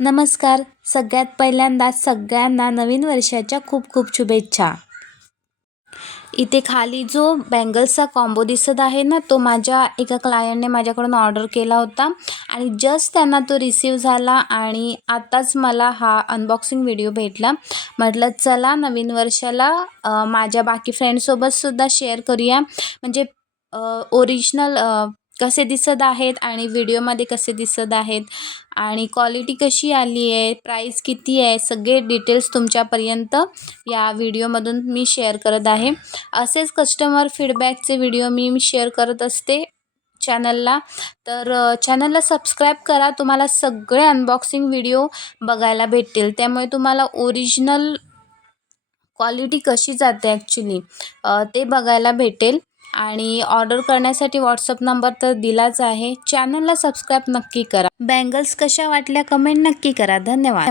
नमस्कार. सगळ्यात पहिल्यांदा सगळ्यांना नवीन वर्षाच्या खूप खूप शुभेच्छा. इथे खाली जो बँगल्सचा कॉम्बो दिसत आहे ना तो माझ्या एका क्लायंटने माझ्याकडून ऑर्डर केला होता. आणि जस्ट त्यांना तो रिसीव झाला आणि आताच मला हा अनबॉक्सिंग व्हिडिओ भेटला. म्हटलं चला नवीन वर्षाला माझ्या बाकी फ्रेंडसोबतसुद्धा शेअर करूया. म्हणजे ओरिजिनल कसे दिसत आहेत आणि व्हिडिओमध्ये कसे दिसत आहेत आणि क्वालिटी कशी आली आहे प्राईस किती आहे सगळे डिटेल्स तुमच्यापर्यंत या व्हिडिओमधून मी शेअर करत आहे. असेच कस्टमर फीडबॅकचे व्हिडिओ मी शेअर करत असते चॅनलला. तर चॅनलला सबस्क्राईब करा. तुम्हाला सगळे अनबॉक्सिंग व्हिडिओ बघायला भेटतील. त्यामुळे तुम्हाला ओरिजिनल क्वालिटी कशी जाते ॲक्च्युली ते बघायला भेटेल. आणि ऑर्डर करण्यासाठी व्हॉट्सअप नंबर तर दिलाच आहे. चॅनलला सबस्क्राईब नक्की करा. बँगल्स कशा वाटल्या कमेंट नक्की करा. धन्यवाद.